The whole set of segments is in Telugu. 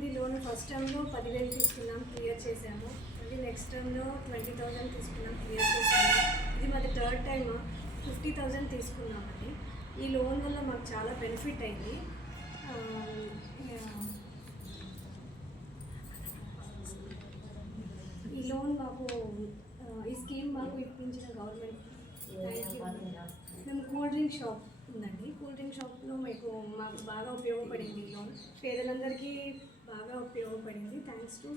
పిఎం లోన్ ఫస్ట్ టైంలో పదివేలు తీసుకున్నాం క్లియర్ చేసాము మళ్ళీ నెక్స్ట్ టైంలో ట్వంటీ థౌజండ్ తీసుకున్నాం క్లియర్ చేసాము ఇది మాది థర్డ్ టైమ్ ఫిఫ్టీ థౌజండ్ తీసుకున్నామండి. ఈ లోన్ వల్ల మాకు చాలా బెనిఫిట్ అయింది. ఈ లోన్ మాకు ఈ స్కీమ్ మాకు ఇప్పించిన గవర్నమెంట్ మేము కూల్ డ్రింక్ షాప్ ఉందండి. కూల్ డ్రింక్ షాప్లో మీకు మాకు బాగా ఉపయోగపడింది ఈ లోన్. పేదలందరికీ బాగా ఉపయోగపడింది. థ్యాంక్స్ టు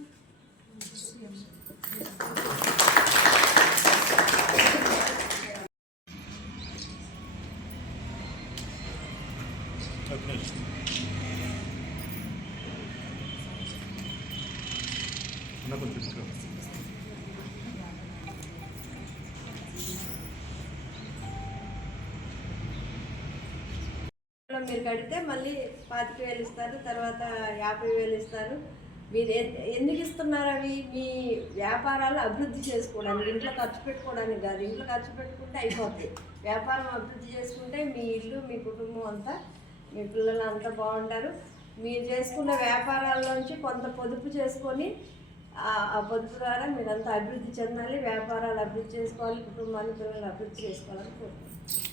అన్న కొంచెం కట్టడం మీరు కడితే మళ్ళీ పాతిక వేలు ఇస్తారు తర్వాత యాభై వేలు ఇస్తారు. మీరు ఎందుకు ఇస్తున్నారు అవి? మీ వ్యాపారాలు అభివృద్ధి చేసుకోవడానికి ఇంట్లో ఖర్చు పెట్టుకోవడానికి కాదు. ఇంట్లో ఖర్చు పెట్టుకుంటే అయిపోతుంది వ్యాపారం అభివృద్ధి చేసుకుంటే మీ ఇల్లు మీ కుటుంబం అంతా మీ పిల్లలు అంతా బాగుంటారు. మీరు చేసుకున్న వ్యాపారాల్లోంచి కొంత పొదుపు చేసుకొని ఆ ఆ పొదుపు ద్వారా మీరంతా అభివృద్ధి చెందాలి వ్యాపారాలు అభివృద్ధి చేసుకోవాలి కుటుంబాన్ని పిల్లలు అభివృద్ధి చేసుకోవాలని కోరుకుంటున్నాను.